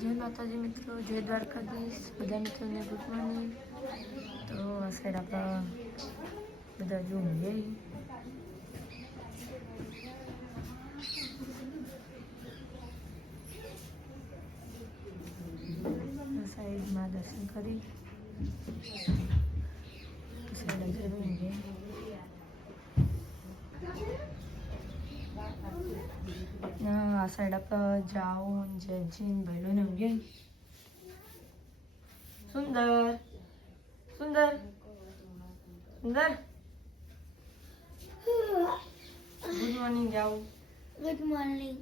જય માતાજી મિત્રો, જય દ્વારકાધીશ. બધા મિત્રોને ગુડ મોર્નિંગ. તો આ સાઈડ આપણા બધા જો ઊંઘે. આ સાઈડમાં દર્શન કરી સાઈડ હજુ ઊંઘે. આ સાઈડ આપણે જાઓ જેન્સીન ભાઈલોને ઊંઘે. સુંદર સુંદર સુંદર ગુડ મોર્નિંગ. જાઓ ગુડ મોર્નિંગ.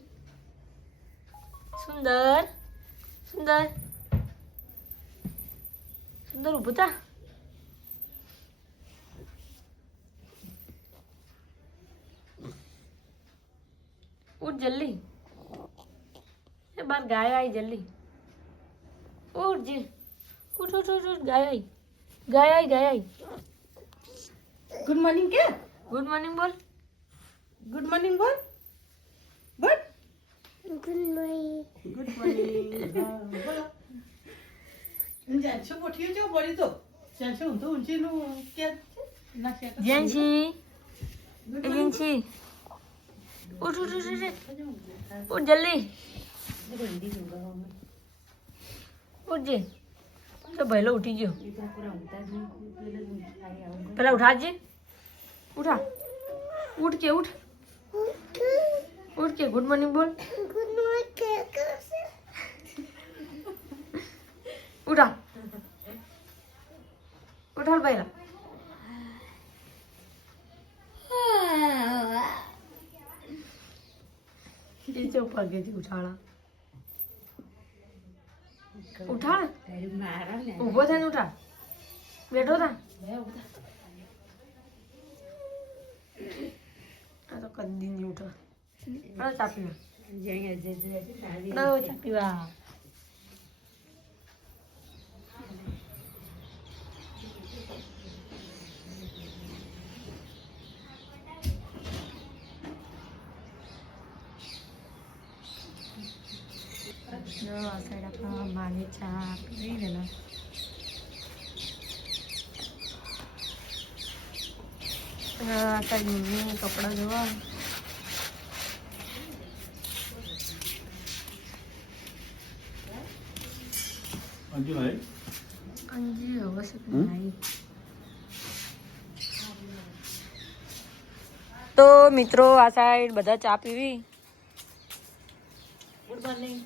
સુંદર સુંદર સુંદર ઊભું થા. उठ जल्दी, ये बार गाय आई जल्दी. उठ जी, उठ उठ उठ उठ. गाय आई, गाय आई, गाय आई. गुड मॉर्निंग क्या? गुड मॉर्निंग बोल. गुड मॉर्निंग बोल. बोल. Good morning. Good morning. जैसे उठिए जो बोली तो जैसे उनको उनसे नो क्या ना क्या. जेंसी, जेंसी. उठ उठ उठ उठ उठ जल्दी. उठ जी. तो पहले उठी जो पहले उठा जी. उठा. उठ के उठ. उठ के गुड मॉर्निंग बोल. Good morning. उठा. उठा पहला. नीचे ऊपर गई थी. उठाड़ा उठा. ऊभो था उठा. बैठो था. तो कदी नहीं उठा. अरे चापी ना चापी वा. આ સાઈડ આપણા માને ચા પી ગયેલા. આ સાઈડ મમ્મી કપડાં ધોવા. અંજી હવે શું. તો મિત્રો આ સાઈડ બધા ચા PV. Good morning.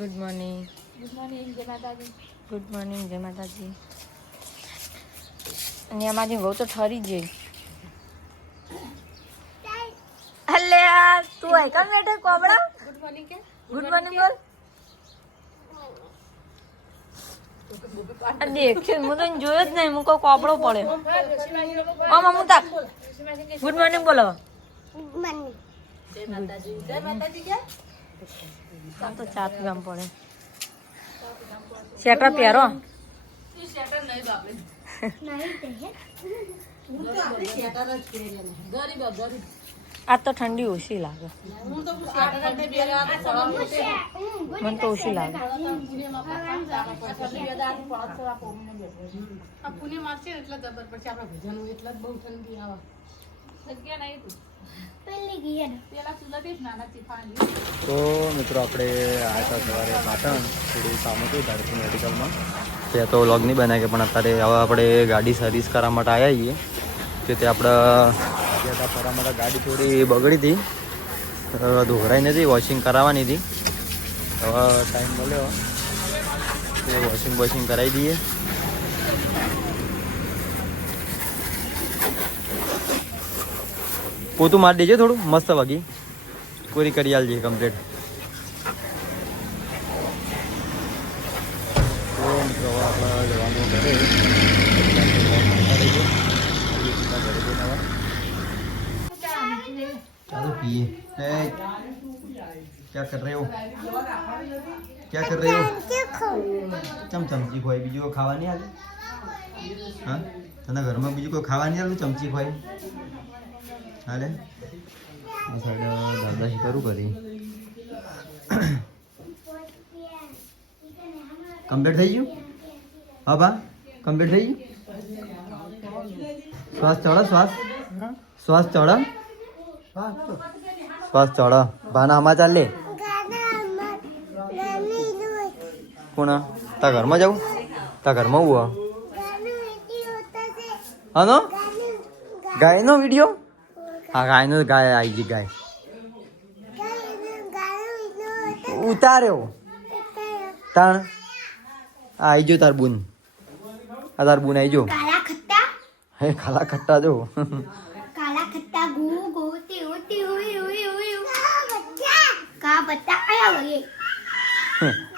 Good morning. Good morning. जय माताजी. Good morning. જય માતાજી. અને અમારી બહુ તો ઠરી જઈ. અલે તું આઈ કામ બેઠે કોબડા. गुड मॉर्निंग क्या? ગુડ મોર્નિંગ બોલ. દેખ છે હું તો જોયો જ નહીં. હું કોઈ કોબડો પડ્યો. મામા હું તાક ગુડ મોર્નિંગ બોલો. Good morning. जय माताजी. जय माताजी क्या? આમ તો ચાત ગામ પડે. સ્વેટર પહેરો. स्वेटर नहीं बापरे. नहीं दे. હું તો આપણે સ્વેટર જ પહેરેલા. ગરીબ ગરીબ. આ તો ઠંડી ઓછી લાગે. હું તો સ્વેટર જ પહેરેલા. મને તો ઓછી લાગે. આ પુણે મારશે ને એટલે જબર પડશે. આપણા ભજન એટલે જ બહુ ઠંડી આવે. જગ્યા નહીં તું પેલી ગયા પેલા ચૂલાથી જ નાના ચીફાની. તો મિત્રો આપણે આવ્યા હતા સવારે પાટણ. થોડું કામ હતું ધારપુર મેડિકલમાં. ત્યાં તો વ્લોગ નહીં બનાવે પણ અત્યારે હવે આપણે ગાડી સર્વિસ કરવા માટે આવ્યા છીએ. કે તે આપણે ગયા હતા ફરવા માટે. ગાડી થોડી બગડી હતી, ધોરાઈ નથી, વોશિંગ કરાવવાની હતી. હવે ટાઈમ મળ્યો તે વોશિંગ કરાવી દઈએ. પોતું મારી દેજો થોડું મસ્ત વાગી. પૂરી કરી આલજે કમ્પ્લીટ. તો મિત્રો હવે આપણે જવાનું ઘરે. ચાલો પીએ. क्या कर रहे हो? क्या कर रहे हो? ચમચી ખોઈ બીજું કોઈ ખાવા નહીં આવે? હા તને ઘરમાં બીજું કોઈ ખાવા નહીં આવું? ચમચી ખોઈ હાલે. સાઈડ દાદા કરું કરી કમ્પ્લીટ થઈ ગયું? હા બા કમ્પ્લીટ થઈ ગયું? શ્વાસ ચડે શ્વાસ ચડે શ્વાસ ચડે. ભાના સમાચાર લે. કોણ તા ઘરમાં જવું? તા ઘરમાં હું હાનો ગાયનો વિડીયો? હા ગાયનો ગાય આવી ગઈ ગાય ઉતાર્યો તાણ આવી જો તાર બુન. આ તાર બુન આવી જો. કાલા ખટ્ટા હે ખાલા ખટ્ટા જો. કાલા ખટ્ટા ગુ ગુ તીઉ તીઉ યુ યુ યુ કા બત્તા આયા વગે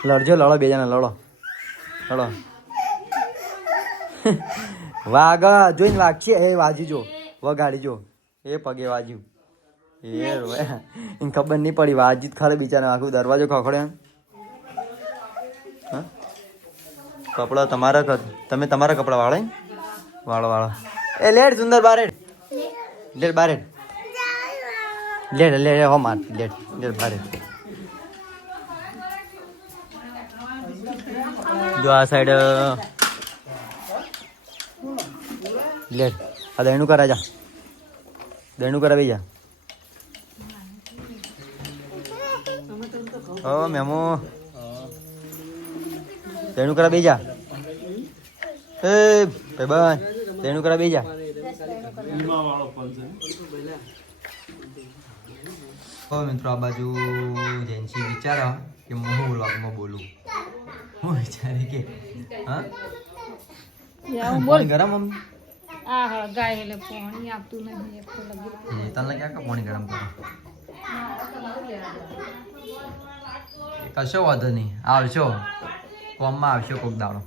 લડજો લડો બે જણા લડો લડો. વાગ જોઈને વાગશે એ વાજી જો વગાડી જો એ પગે વાજ્યું એ રોયા. એને ખબર નહીં પડી વાજી જ ખરે બિચારા આખું દરવાજો ખખડ્યો. હા કપડા તમારા તમે તમારા કપડા વાળે વાળો એ લેડ સુંદર બારેડ લેડ બારેડ લેડ લેડ હો માર લેડ લેડ બારેડ. જો આ સાઈડ લેડ આ દહીણું કરા જા દહીણું કરાવી જા. ઓ મેમો દહીણું કરા બેજા એ ભાઈબંધ દહીણું કરા બેજા. મિત્રો આ બાજુ જેન્સી વિચારા કે હું વ્લોગમાં બોલું. હું વિચારે કે હા બોલ ગરમ મમ્મી આ હા ગાય એટલે પાણી આપતું નહીં એક તો લગી તને ક્યાં કા પાણી ગરમ કરો? કશો વાંધો નહીં આવશો કોમમાં આવશો કોક દાડો.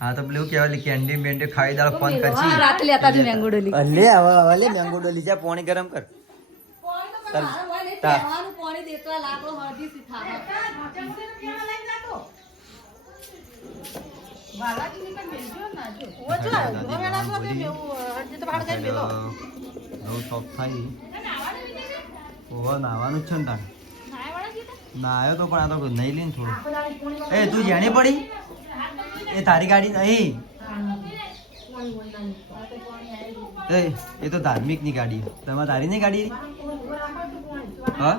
હા તો પેલું કહેવાય કેન્ડી બેન્ડી ખાઈ દાડો ફોન કરશી રાત લેતા જ મેંગો ડોલી લે હવે લે મેંગો ડોલી જા પાણી ગરમ કર. પાણી દેતો લાકડો હળદી સીધા બાલાજી ને મેલજો ના જો ઓજો ગોવેડા નો કે મેવું હળદી તો ભાડ કરી મેલો નવ શોપ થાય ઓહો નાવાનું જ છે ને તાણ ના આવ્યો તો પણ આ તો નહીં લઈને થોડું. એ તું જાણી પડી એ તારી ગાડી નહીં એ તો ધાર્મિક ની ગાડી તમારે તારી નહીં ગાડી હા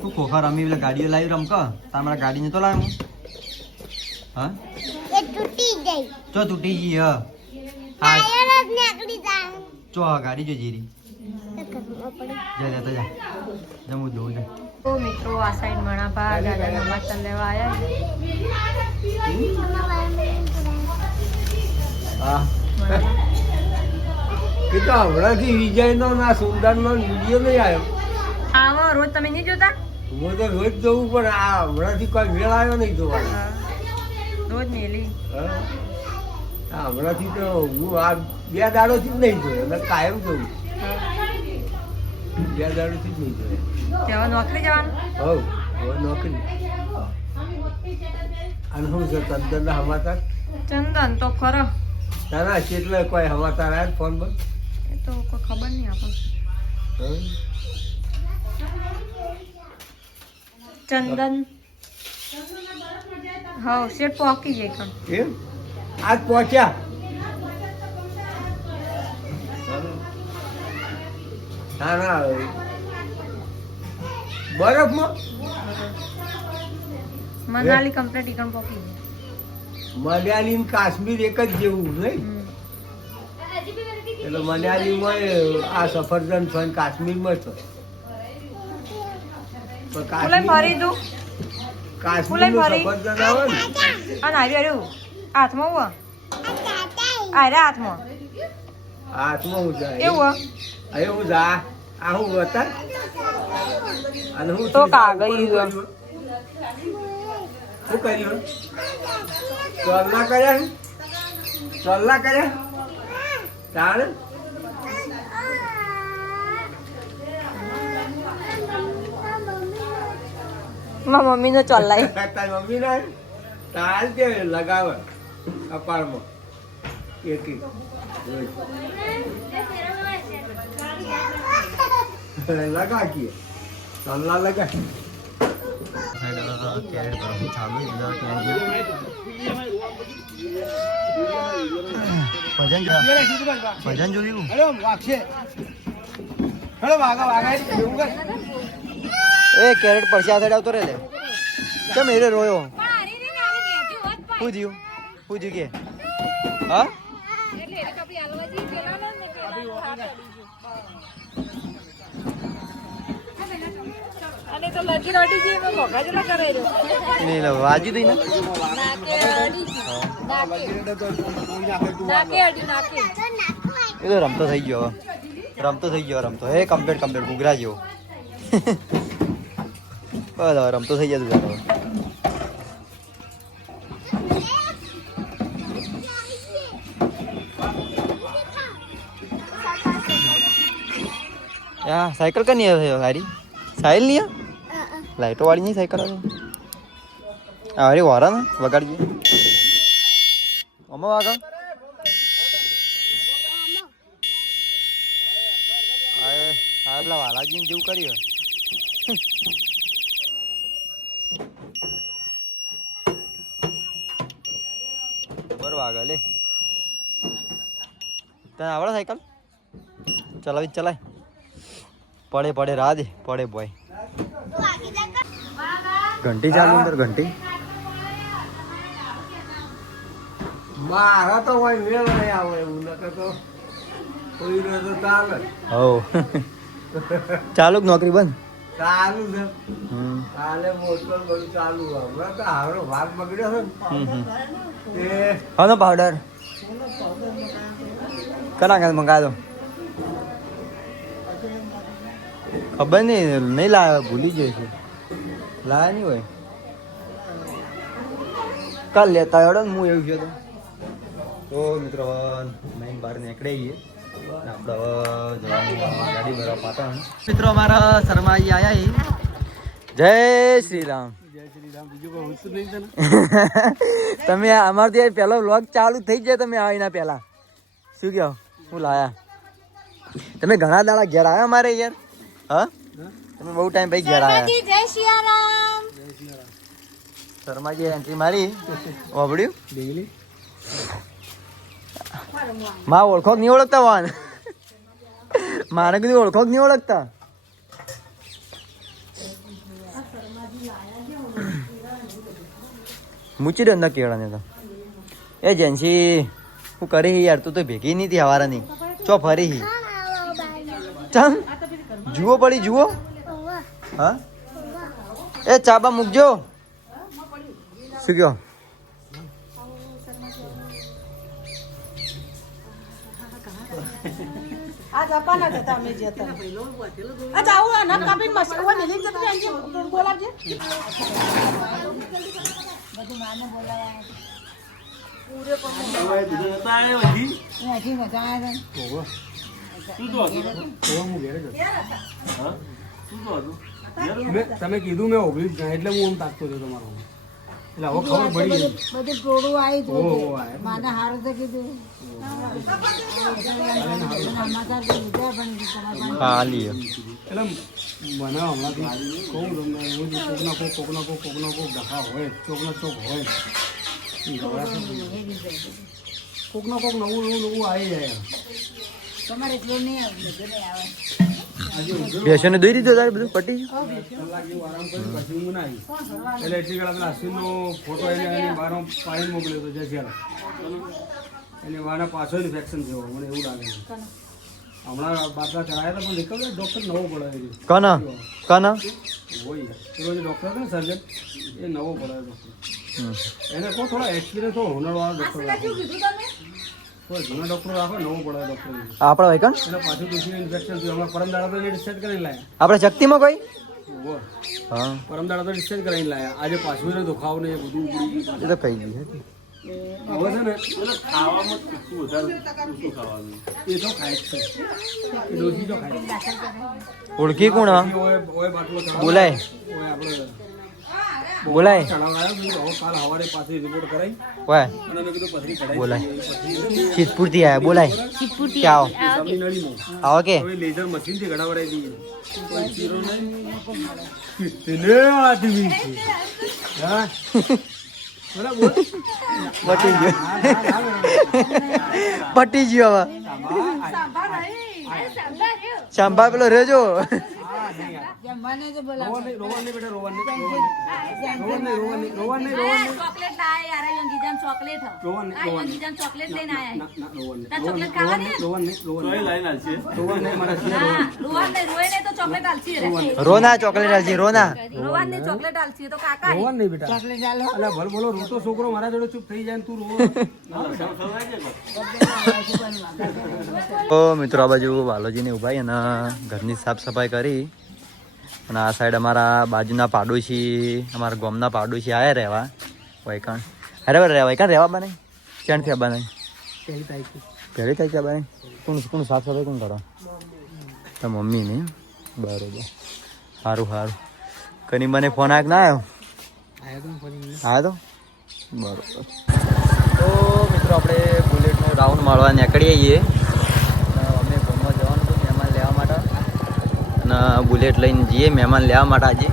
તું ખોખા રમી પેલા ગાડીઓ લાવી રમક તમારા ગાડીને તો લાવ્યું હા એ તૂટી ગઈ ચો તૂટી ગઈ હા ટાયર જ નીકળી જાય ચો હા ગાડી જો જીરી જા જા જા જમું જોઉં જા. તો મિત્રો આ સાઈડ મણાભા દાદાના સમાચાર લેવા આવ્યા હા એ તો હમણાંથી વિજયનો ના સુંદરનો વિડીયો નહીં આવ્યો. આવો રોજ તમે નહીં જોતા? હું તો રોજ જોઉં પણ આ હમણાંથી કોઈ મેળ આવ્યો નહીં જોવાનો. રોજ મેલી હા? આ હમણાંથી તો હું આ 2 દાડોથી જ નહીં જોયો એટલે કાયમ જોઉં 2 દાડોથી જ નહીં જોયો. તેવા નોકરી જવાનું હવ હવે નોકરી અને શું છે તંદનના સમાચાર ચંદન તો ખરો તારા કેટલે કોઈ સમાચાર આવ્યા ફોન પર એ તો કોઈ ખબર નહીં આપણને. હા? ચંદન હા શેઠ પોકી જાય કણ એમ આજ પહોંચ્યા ના ના બરફમાં મનાલી કમ્પ્લીટ ઈકણ પોકી જાય. મલયાલી ને કાશ્મીર એક જ જેવું નહીં એટલે મલયાલીમાં આ સફરજન છે ને કાશ્મીરમાં છે પણ ફૂલે ફરી દઉં કાશ્મીરનું ફરી. સફરજન આવે ને અને હાર્યું હાથમાં હું આરે હાથમાં હાથમાં હું જાય એવું એવું જા આ હું હતા અને હું તો કાગળ શું કર્યું ચોલના કર્યા ને? ચોલના કર્યા તાણ મારા મમ્મી નો ચોલ્લાય તારી મમ્મી ના તાલ કે લગાવે કપાળમાં એક લગા કીએ કલ્લા લગાય કેરેટ ભરવાનું ચાલુ બધા ક્યાં ગયા ભજન જોયું હેલો વાગશે હેલો વાગા એવું કઈ એ કેરેટ પડશે આ સાઈડ આવતો રે લે કેમ એ રોયો પૂજ્યું કે હા અને તો લગી રોટી જે મેં ભોગા જેલા કરાઈ રહ્યો નહીં વાજી દઈ ને નાકે અડી નાકે એ તો રમતો થઈ ગયો રમતો હે કમ્પ્લીટ ગુગરા જેવો બરાબર રમતો થઈ ગયા તું તારો યા સાયકલ का नहीं है सारी साहिल नहीं है लाइटों वाली नहीं साइकिल अरे वारा ना वगाड़िए मम्मा वागा अरे पेला वालाजी जेव કર્યું बर वागा ले तने आवड़ा साइकिल चलावी चलाय પડે રાહ દે પડે બોય ઘંટી ચાલુ અંદર ઘંટી મારા તો હોય મેળ નહીં આવે એવું નકર તો કોઈ રે તો ચાલે હો ચાલુ જ નોકરી બંધ ચાલુ છે કાલે મોટર બધું ચાલુ હમણાં તો હારો ભાગ બગડ્યો છે ને તે હા પાવડર કના કાંઈ મંગાવી દો ખબર નહીં લાવ્યા ભૂલી જાય છે લાયા નહીં હોય કાલ લેતા હેડો ને હું એવું છે તો મિત્રો મેં બહાર નીકળી ગઈએ આપણે હવે જવાનું ગાડી ભરવા પાટણ મિત્રો અમારા શર્માજી આવ્યા જય શ્રી રામ બીજું કોઈ હોતું નહીં તને તમે અમારથી પહેલો વ્લોગ ચાલુ થઈ જાય તમે આવીના પહેલા શું કહો હું લાયા તમે ઘણા દાડા ઘેર આવ્યા અમારે યાર હા તમે બહુ ટાઈમ પછી ઘેર આવ્યા જય સિયારામ શર્માજી એન્ટ્રી મારી વાપડ્યું ડેલી માં ઓળખો નહીં ઓળખતા વાન મારે કીધું ઓળખો નહીં ઓળખતા મૂચી દે અંદર કેળાને તો એ જેન્સી હું કરી યાર તું તો ભેગી નહીં હતી હવારાની ચો ફરી ચમ જુઓ પડી જુઓ હા એ ચાબા મૂકજો શું કયો आज अपन जता में जता आज आओ ना कापिन मस वो नहीं जता अंजे बोला जे બધું માને બોલાયા પૂરે પણ જતા આવ્યો હજી હજી મજા આવે ઓહો શું તો હતું તો હું ઘરે જતો હા શું તો હતું તમે કીધું મેં ઓગળી જ એટલે હું આમ તાકતો હતો તમારો એટલે હવે ખબર પડી ગઈ બધું ટોળું આવી ઓહો માને હારું તો કીધું સમાચાર તો લીધા પણ તમારા હા લીયો એટલે મને હમણાંથી કહું તમને એવું જ કોકના કોક ડખા હોય ચોકના ચોક હોય કોકના કોક નવું આવી જાય તમારે એટલું નહીં આવે બેસને દઈ દીધું તારે બધું પટી કલાક જેવું આરામ કર્યું પછી ઊંઘ ના આવી એટલે એટલી કલાક પેલા અશ્વિનનો ફોટો એને બહાર પાડી મોકલ્યો હતો જગ્યા એને વાના પાછો ઇન્ફેક્શન થયો મને એવું લાગે છે હમણાં બાટલા ચડાયા હતા પણ નીકળ્યો ડૉક્ટર નવો પડાવ્યો છે કના હોય પેલો જે ડૉક્ટર હતો ને સર્જન એ નવો પડાવ્યો ડૉક્ટર એને કહો થોડા એક્સપિરિયન્સ હોય હુનરવાળા ડૉક્ટર રાખો થોડા જૂના ડૉક્ટર રાખો નવો પડાવ્યો ડૉક્ટર આપણા હોય કણ એટલે પાછું દુસરી ઇન્ફેક્શન થયું હમણાં પરમ દાડા તો એને ડિસ્ચાર્જ કરીને લાયા આપણે શક્તિમાં કોઈ ઓહો હા પરમ દાડા તો ડિસ્ચાર્જ કરાવીને લાયા આજે પાછું એને દુખાવો ને એ બધું એ તો કહી ગયું હવે છે ને ખાવામાં શું વધારે શું ખાવાનું એ તો ખાય જ છે એ ડોસી તો ખાય છે ઓળખી કોણ ઓય બાટલો ચડાવે બોલાય ઓય આપણે બોલાય ચડાવ આવ્યો મેં કીધું હવે કાલ સવારે પાછી રિપોર્ટ કરાવી વાય અને મેં કીધું પથરી કઢાઈ બોલાય પથરી સિદ્ધપુરથી આયા બોલાય ચીપુટી કે આવો પેશાબની નળીમાં આવો કે હવે લેઝર મશીનથી ઘડાવડાવી દઈએ કોઈ ચીરો નહીં કિતને આદમી છે હા બોલા બોલ પટી ગયો પટી ગયો હવે શાંભા પેલો રેજો જમવાને તો બોલા રોવાન નહીં બેટા રોવાન નહીં ચોકલેટ લાયા યાર આ યોગીજાન ચોકલેટ રોવાન આ યોગીજાન ચોકલેટ લઈને આયા ના રોવાન તાર ચોકલેટ ખાવાની રોવાન નહીં મારા હા રોવાન નહીં રોય નહીં તો ચોકલેટ આલસી રે રોના ચોકલેટ આલજી રોના રોવાન નહીં ચોકલેટ આલસી તો કાકા રોવાન નહીં બેટા ચોકલેટ આલો અલા ભલ બોલો રોતો છોકરો મારા જોડે ચૂપ થઈ જાય ને તું રોવો તો મિત્રો આ બાજુ વાલોજીને ઉભા અને ઘરની સાફ સફાઈ કરી અને આ સાઈડ અમારા બાજુના પાડોશી અમારા ગામના પાડોશી આવ્યા રહેવા વૈકાણ બરાબર રહેવા વૈકાણ રહેવા બને ક્યાં થયા બને પહેલી તારીખે બને કોણ સાફ સફાઈ કોણ કરો તો મમ્મી ને બરોબર સારું સારું કની મને ફોન આગ ના આવ્યો તો બરોબર તો મિત્રો આપણે બુલેટનો રાઉન્ડ મારવા નીકળી આવીએ અમે ગામમાં જવાનું હતું મહેમાન લેવા માટે અને બુલેટ લઈને જઈએ મહેમાન લેવા માટે આજે